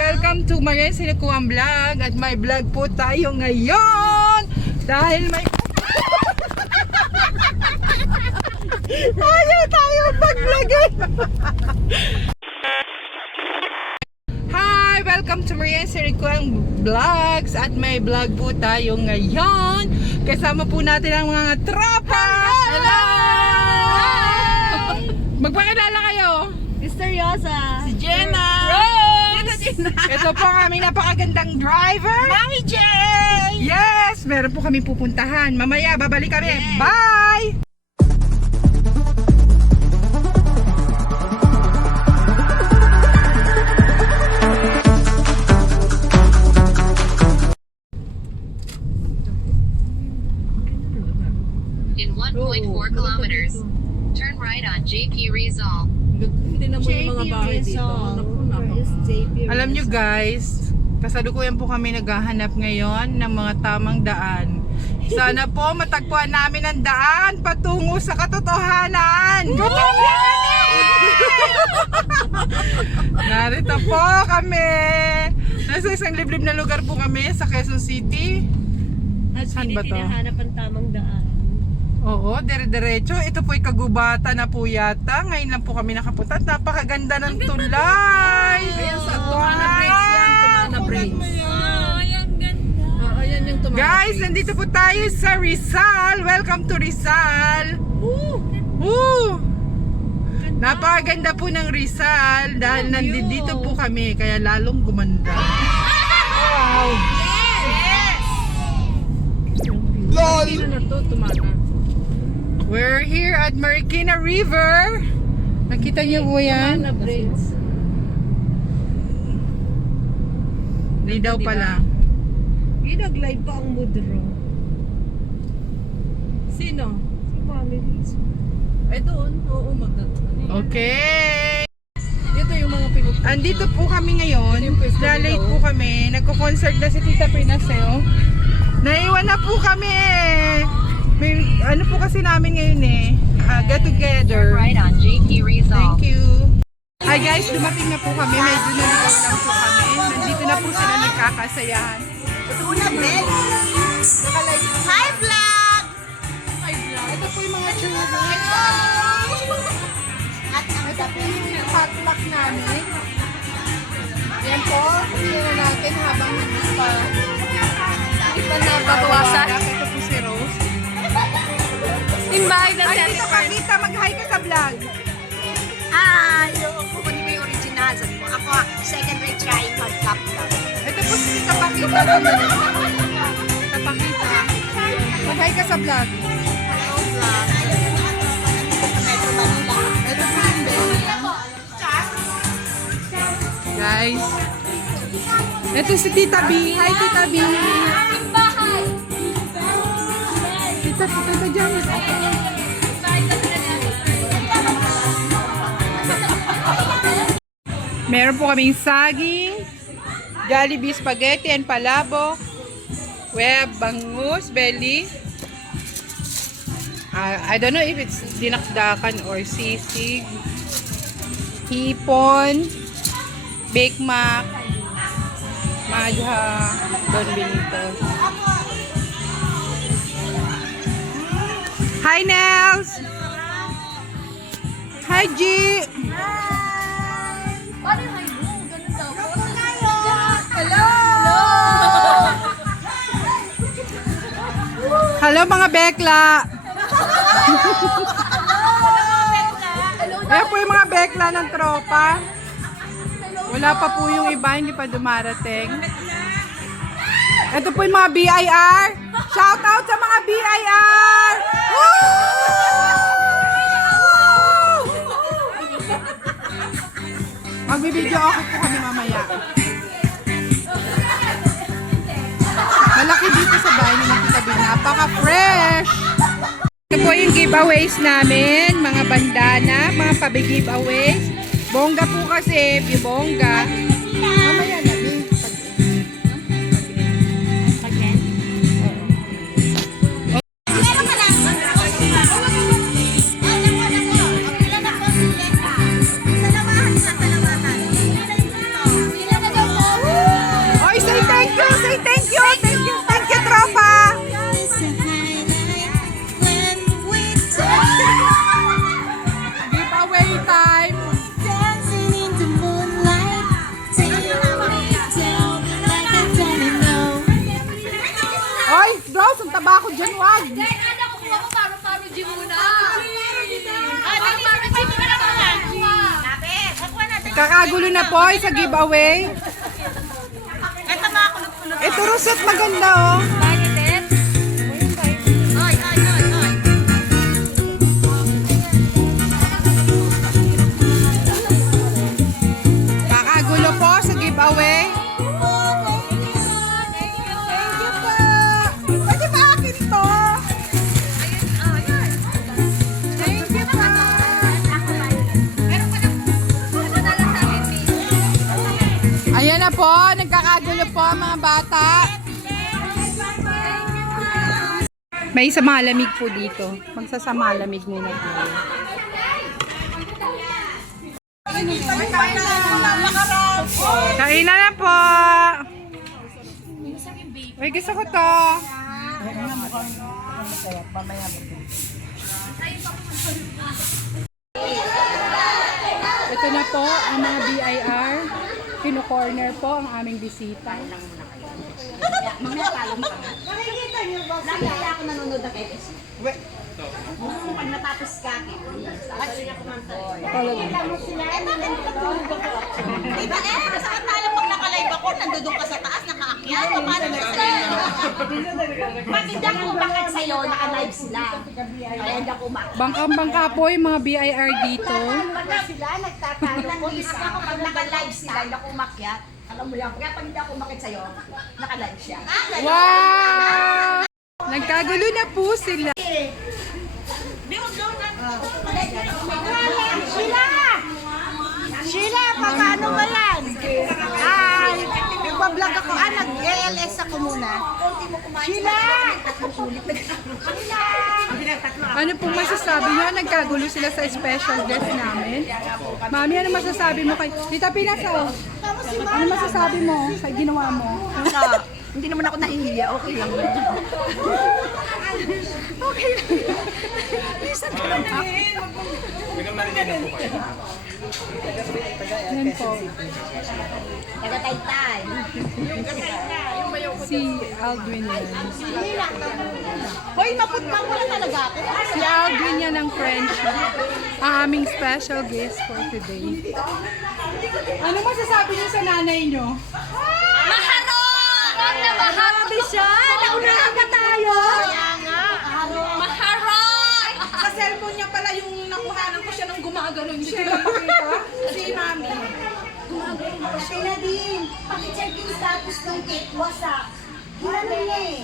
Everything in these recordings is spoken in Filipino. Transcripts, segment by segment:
Welcome to Marian Sinikuan Vlog. At may vlog po tayo ngayon dahil may ayaw tayo pag-vlogin. Hi! Welcome to Marian Sinikuan Vlogs. At may vlog po tayo ngayon. Kasama po natin ang mga tropa. Hello! Magpakilala kayo. Misteryosa. Si Jenna. Ito po ang aming napakagandang driver, Mami J! Yes! Meron po kami pupuntahan. Mamaya babalik kami. Yes. Bye! In 1.4 kilometers, turn right on JP Rizal. Hindi na mo yung mga bahay dito. Alam nyo guys, kasalukuyan po kami naghahanap ngayon ng mga tamang daan. Sana po matagpuan namin ang daan patungo sa katotohanan. Narito po kami. Nasa isang liblib na lugar po kami sa Quezon City. At Saan ba to? hinahanap ang tamang daan. Oo, dire-diretso. Ito po'y kagubatan na po yata. Ngayon lang po kami nakapunta. Napakaganda ng tulay. Ayan sa Tumana Bridge yan. Tumana Bridge. Ayan, ganda. Ayan yung Tumana Guys, Bridge. nandito po tayo sa Rizal. Welcome to Rizal. Woo! Napakaganda po ng Rizal dahil nandito po kami. Kaya lalong gumanda. Wow! Ano na to? Tumana. We're here at Marikina River. Nakita niyo po yan? Tumana Bridge. Hindi daw pala. Nag-live pa ang Mudro. Sino? Si Mami Liz. Ay doon? Oo, Okay. Ito yung mga pinupunta. Andito po kami ngayon. Na-late po kami. Nagko-concert na si Tita Pinaseo. Naiwan na po kami. May, ano po kasi namin ngayon get together. Right on JP Rizal. Thank you. Hi guys, dumating na po kami. Medyo naligaw lang po kami. Nandito na po sila nagkakasayahan. Hi vlog! Ito po yung mga churros. Ito po yung hotlock namin. Yan po. Tingnan na natin habang hindi pa nababawasan. Ito po si Rose. Invite na Ay, dito ka, Vita. Mag-hi ka sa vlog. Yung kukunin mo yung original. Sabi mo, ako, secondary trying mag-clap lang. Ito po si Tita Pakita. Tita Pakita. Mag-hi ka sa vlog. Metro Manila. Ito po yung Benny. Guys. Ito si Tita B. Hi, Tita B. Tita Janet. Meron po kaming saging, Jollibee spaghetti and palabok, web, bangus, belly. I don't know if it's dinakdakan or sisig, hipon, Bake Mac, Madha, Don Benito. Hi, Nels! Hi, G! Hello mga bekla! Ayan po yung mga bekla ng tropa. Wala pa po yung iba, hindi pa dumarating. Ito po yung mga BIR. Shout out sa mga BIR! Woo! Magbibideo ako po kami mamaya. Malaki dito sa bahay ni Nakitabi. Napaka-fresh! Ito po yung giveaways namin. Mga bandana, mga pabi-giveaways. Bongga po kasi, bongga. Mamaya na, Kakagulo na po sa giveaway. Ito rusot maganda oh. Kakagulo po sa giveaway. Pwede ba akin to? Thank you po. Ayan na po, nagkakagulo po mga bata. May isa malamig po dito. Magsasamalamig muna tayo. Kainan na po. Uy, gusto ko to. Ito na po ang mga BIR. Kino-corner po ang aming bisita. Nakikita niyo ba? Lagi ako nanonood ng KBS. Pag natapos ka, nakikita mo sila. Diba saan tayo pag naka-live ako, nandudong ka sa taas, nakaakyat. Paano mo sa'yo? Pag hindi ako umakit sa'yo, naka-live sila. Kaya hindi ako umakit. Bangkang-bangka po yung mga BIR dito. Pag sila, nagtatalo ko. Isa ako pag naka-live sila, hindi ako umakyat. Alam mo yan, kaya pag hindi ako umakit sa'yo, naka-live siya. Wow! Nagkagulo na po sila. Sheila, paano ba yan? Ay, nagpa-vlog ako. Nag-ALS ako muna. Sheila! Ano pong masasabi nyo? Nagkagulo sila sa special guest namin. Mami, ano masasabi mo kay... Tita Pinas, oh. Ano masasabi mo sa ginawa mo? Hindi naman ako nahihiya. Okay lang. Okay lang. Listen ka lang eh. Yan po. Taga-taytay. Si Aldwin yan. Hoy, maputpang wala talaga ako. Si Aldwin yan ng friendship. Ang aming special guest for today. Ano masasabi niyo sa nanay niyo? Maharap siya! Naunahan ka tayo! Kaya nga. Maharap! Sa cellphone niya pala yung nakuhanan ko siya nung gumagano. Hindi ko napakita. Si Mami. Sila din. Pakicheck yung status ng cake. Wasak. Ginano niya eh.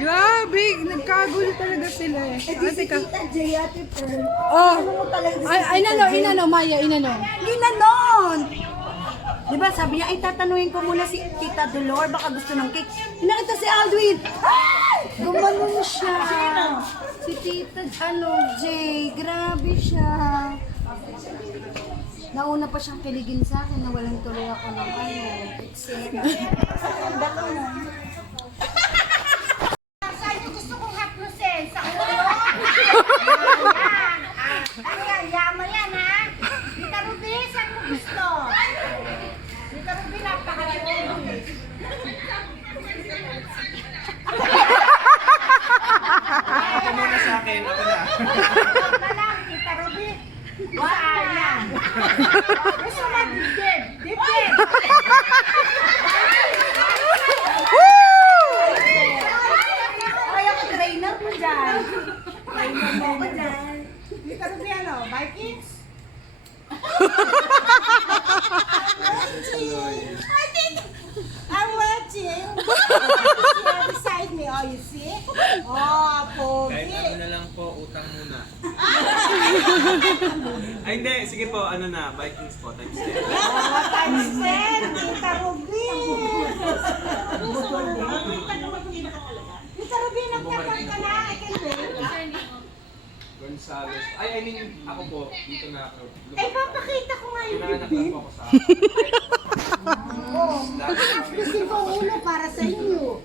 Grabe, nagkagulo talaga sila eh. Ate ka. Tita Jay, Ate Pearl. Oh, ay, inano, Maya, inano. Ginanon! Diba sabi niya, ay tatanungin ko muna si Tita Dolor, baka gusto ng cake. Hinakita si Aldwin. Ay! Gumanon siya. Si Tita, Jay, grabe siya. Nauna pa siyang kiligin sa akin na walang tuloy ako ng except. Saan yung gusto kong haplusin? Sa ulo? Ano yan? Yama yan, ha? Tita Ruby, saan mo gusto? Tita Ruby, napakalimutan. Ako muna sa akin, ako na. Huwag na lang, Tita Ruby. Saan yan? Gusto na dibdib. Dibdib. Ay, ako trainer mo dyan. Trainer mo ko dyan. Tita Ruby, ano? Vikings? I'm watching. Here beside me, oh, you see? Oh, Kahit pogi. ano na lang po, utang muna. Ay hindi, sige po, ano na, Vikings po, times 10. Oh, times 10, Tita Ruby. Tita Ruby, nagtatang ka na. I can wait. Gonzales. Ay, I mean, ako po, dito na ako. Eh, papakita ko nga yung Pinanganak bibig. lang po ako sa Oh, haplusin ko ulo para sa inyo.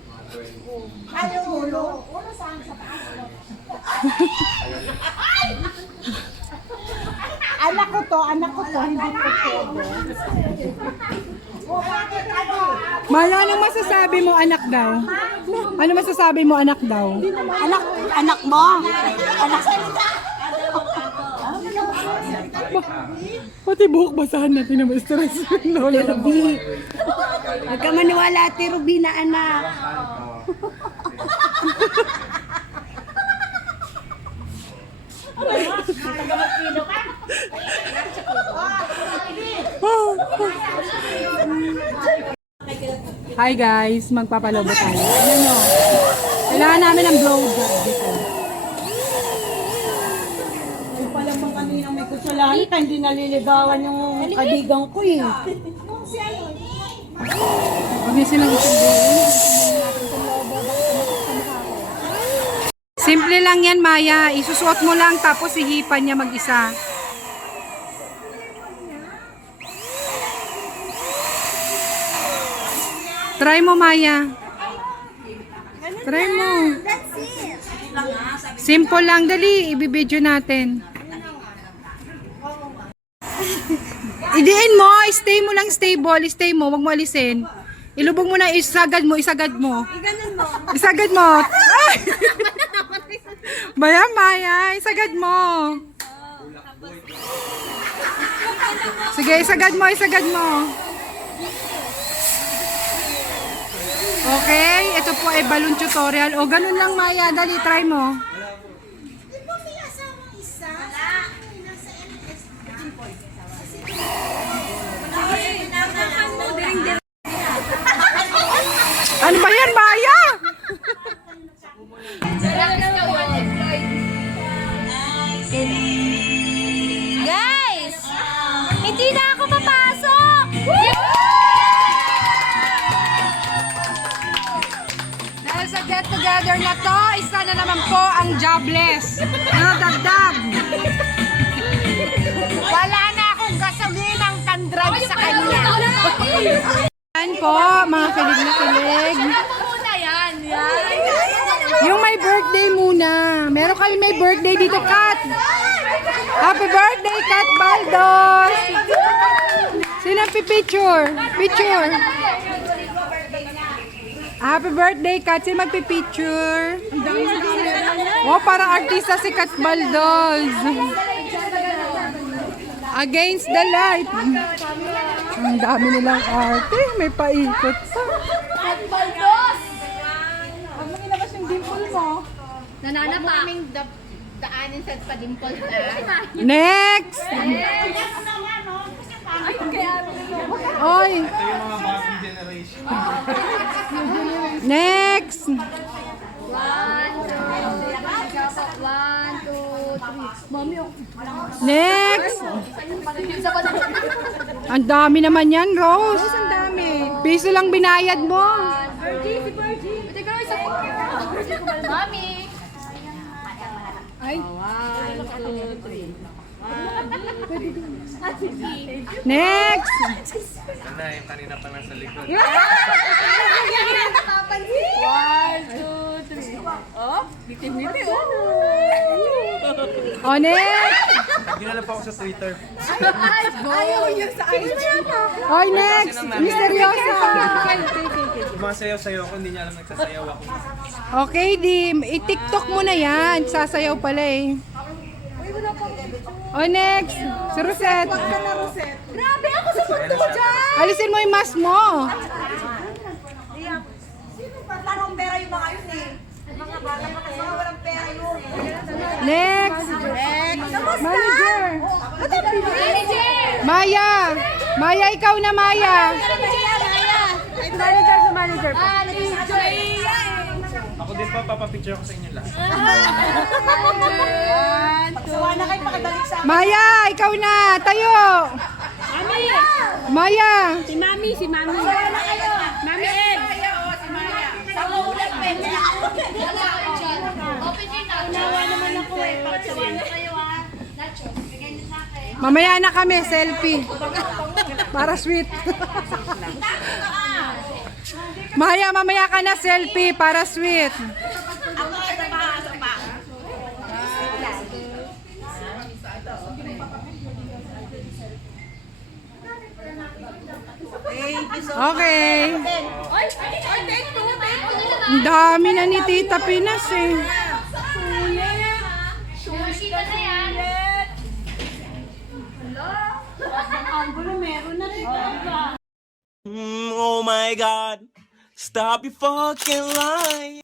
Ano ulo? Ulo saan sa taas? Anak ko to, anak Nako po, hindi po pwede. Maya, anong masasabi mo anak daw? Ano masasabi mo anak daw? Anak mo? Pati buhok basahan natin na stress. Lola Ruby. Huwag ka maniwala, Ate Ruby na anak. Hi guys, magpapalobo tayo. Ayan o. Kailangan namin ng blow job dito. Ay, pala bang kanina may kusalanan ka, hindi naliligawan yung kaibigan ko eh. Huwag niya silang isunduin. Simple lang yan, Maya. Isusuot mo lang tapos ihipan niya mag-isa. Try mo, Maya. Try mo. Simple lang. Dali, ibibidyo natin. Idiin mo. Stay mo lang stable. Stay mo. Huwag mo alisin. Ilubog mo na. Isagad mo. Isagad mo. Isagad mo. Ay! Maya. Isagad mo. Sige, isagad mo. Isagad mo. Okay, ito po ay balloon tutorial. O, ganun lang, Maya. Dali, try mo. Ano ba yan, Maya? Guys! Hindi na ako papasok! Dahil sa get together na to, isa na naman po ang jobless. Ano, dagdag? Wala na akong gasolinang tandrag sa kanya. Yan po, mga kilig na kilig. Muna yan, yan. Yung may birthday muna. Meron kami may birthday dito, Kat. Happy birthday, Kat Baldos. Sino ang pipicture? Picture. Happy birthday, Kat. Sino magpipicture? Oh, parang artista si Kat Baldos. Against the light. Ang dami nilang arte. May paikot pa. Huwag mo ilabas yung dimple mo. Nananapa. Kaming daanin sa padimpol na. Next! Oy! Ito yung mga bagong generation. Next! 1, 2, 3. Mami, Next! Ang dami naman yan, Rose. Ang dami. Piso lang binayad mo. Mami. Next! Sana yung kanina pa nasa likod. O, next! Dinala pa ako sa Twitter. Oy, next! Misteryosa! Sumasayaw-sayaw ko, hindi niya alam nagsasayaw ako. Okay, Dim. I-tiktok mo na yan. Sasayaw pala eh. O, next! Si Rosette. Grabe ako sa mundo dyan! Alisin mo yung mask mo. Parang pera yung mga yun eh. Mga bata pa kasi mga walang pera yun. Next! Manager! Manager! Maya! Maya, ikaw na, Maya! Manager sa manager pa. Ako din pa, papapicture ko sa inyo lahat. Sawa na kayo pakibalik sa Maya, ikaw na! Tayo! Mami! Maya! Si Mami, si Mami. Mami Ed! Unawa naman ako eh. Pagsawa na kayo ah. Nachos, bigay niyo sa akin. Mamaya na kami, selfie. Para sweet. Maya, mamaya ka na selfie para sweet. Okay. Ang dami na ni Tita Pinas eh. Sushi ka na yan. Oh my God. Stop your fucking lying.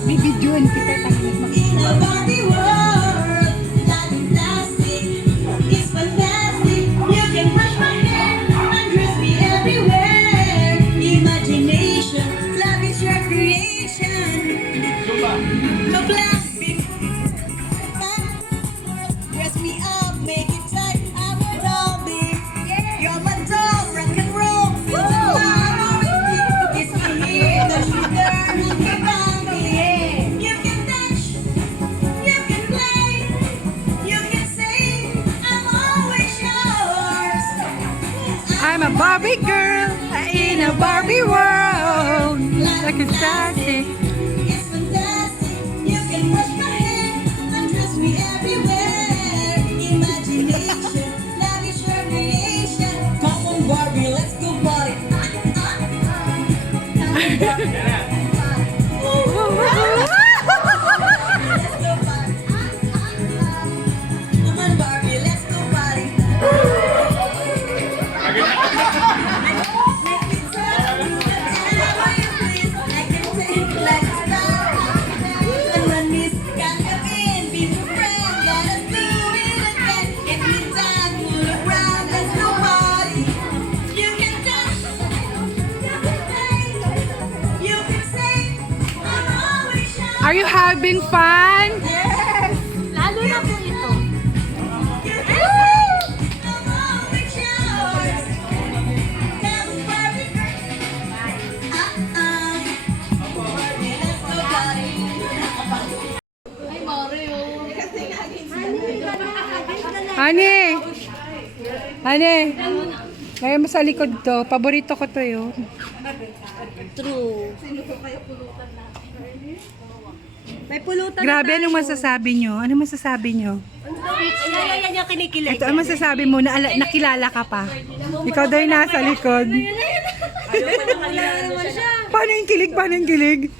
Bibidyoan kita tangan Barbie world, life is plastic, it's fantastic. You can brush my hair, undress me everywhere. Imagination, love is your creation. No plastic, dress me up, make it tight. I would all be. You're my doll, rock and roll. It's me here, the sugar, monkey body. You can dance, you can play, you can sing. I'm always yours. I'm a Barbie girl in a Barbie world. Like a static. It's fantastic. You can brush my hair, undress me everywhere. Imagination, love is your creation. Come on, Barbie, let's go party. Let's go party. Come on, Barbie, let's go party. Are you having fun? Lalo na po ito. Ay, Mario. Honey! Honey! Ngayon mo sa likod to. Paborito ko to yun. True. May pulutan Grabe, anong masasabi nyo? Anong masasabi nyo? Yan yung kinikilig. Ito, ang masasabi mo, nakilala ka pa. Ikaw daw yung nasa likod. Paano yung kilig? Paano yung kilig?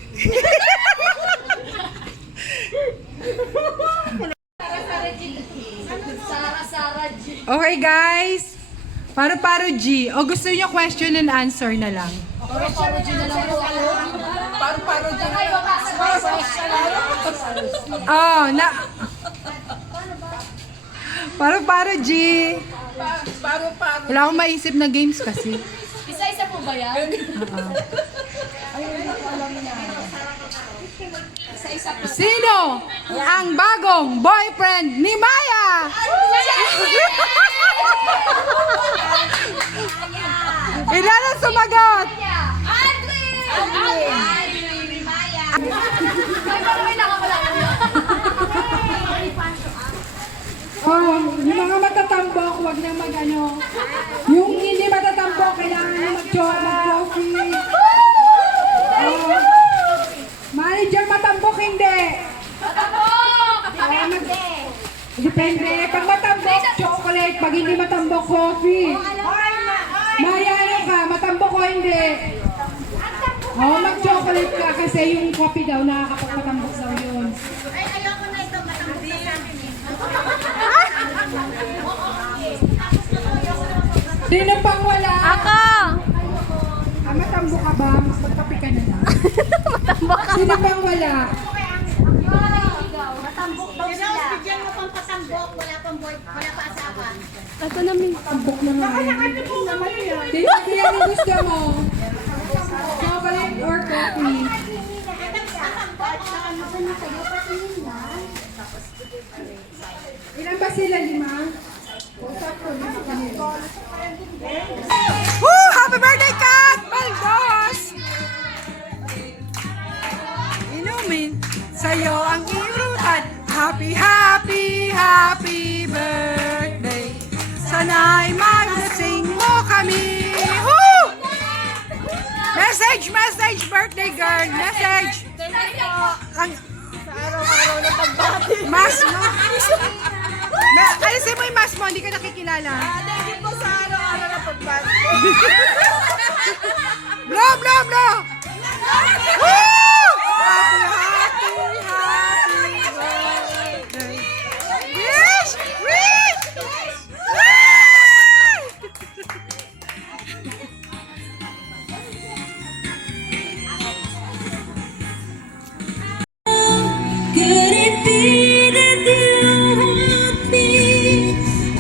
Okay guys, Paro-paro G. O gusto niyo question and answer na lang? Paro-paro G na lang. Oh, Paro-paro G. Paro-paro. Wala akong maisip na games kasi. Isa-isa po ba yan? Sino ang bagong boyfriend ni Maya? Ilan ang sumagot? Oh, yung mga matatambok, wag na mag-ano. Yung hindi matatambok, kailangan na mag-trophy. Oh. Manager, matambok hindi. Depende. Pag matambok, chocolate. Pag hindi matambok, coffee. Maya, ano ka? Matambok o hindi? Oo, mag-chocolate ka kasi yung coffee daw nakakapagpatambok daw yun. Ay, ayoko na ito. Matambok na sa akin eh. Sino pang wala? Ako! Ah, matambok ka ba? Mas magkape ka na lang. Sino pang wala? Matambok daw sila. Bigyan mo pang patambok. Wala pang boy, wala pa asawa. Tambok na nga yun. Sino kaya ang gusto mo? Chocolate or coffee? Ilan ba sila? 5? Woo! Happy birthday, Kat! Baldos! Inumin sa'yo ang irutan. Happy, happy, happy birthday. Sana'y mag-sing mo kami. Woo! Message, message, birthday girl. Message. Ang araw-araw na pagbati. Mas mo. Alisin mo yung mas mo, hindi ka nakikilala. Thank you po sa araw-araw na pagbati. Blow, blow, blow! Woo! Happy, happy, happy birthday. Wish! Wish! Could it be that you want me?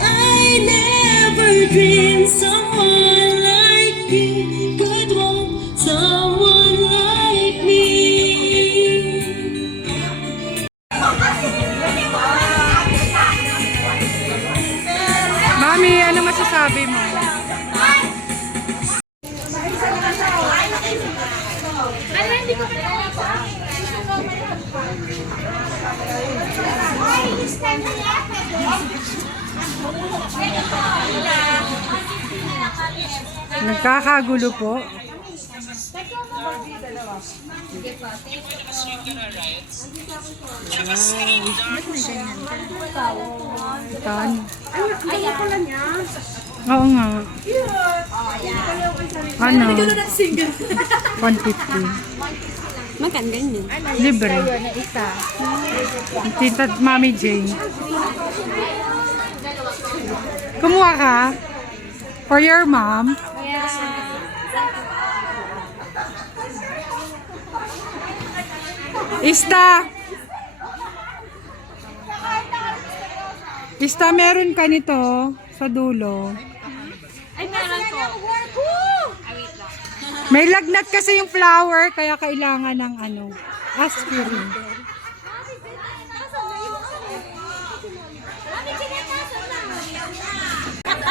I never dreamed someone like me could want someone like me. Mami, ano masasabi mo? Ano, hindi ko pa Nagkakagulo po. Tan. Oo nga. Ano? 150. Maganda yun. Libre. Tita Mami Jane. Kumuha ka? For your mom? Ista, meron ka nito sa dulo. Ay, meron ko. May lagnat kasi yung flower, kaya kailangan ng aspirin.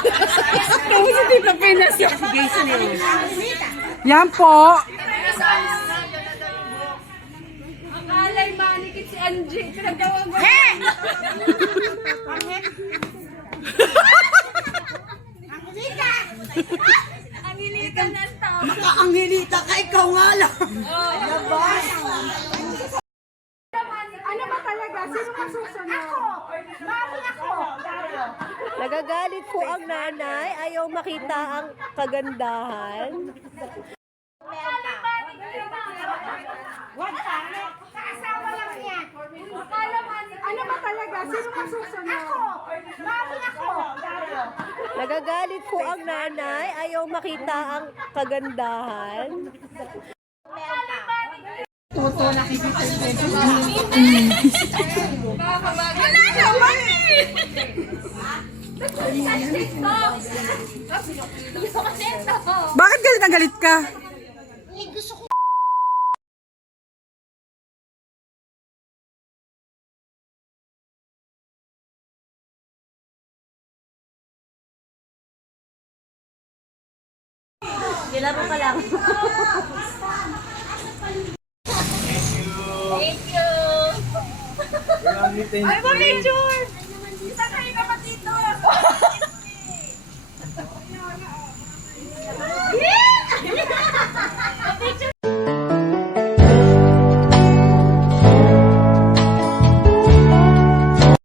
Tapos si Tita Pinas. Yan po. Alay, manikit si Angie. Pinagdawag mo. Ang hilita ng tao. Makaanghilita ka, ikaw nga lang. Ano ba talaga? Sino masusunod? Ako! Mami ako! Nagagalit po ang nanay, ayaw makita ang kagandahan. Kaasawa lang yan. Ano ba talaga? Sino masusunod? Ako! Mami ako! Nagagalit po ang nanay, ayaw makita ang kagandahan. Bakit galit na galit ka? Nilaro ka lang. Thank you. Ay, picture!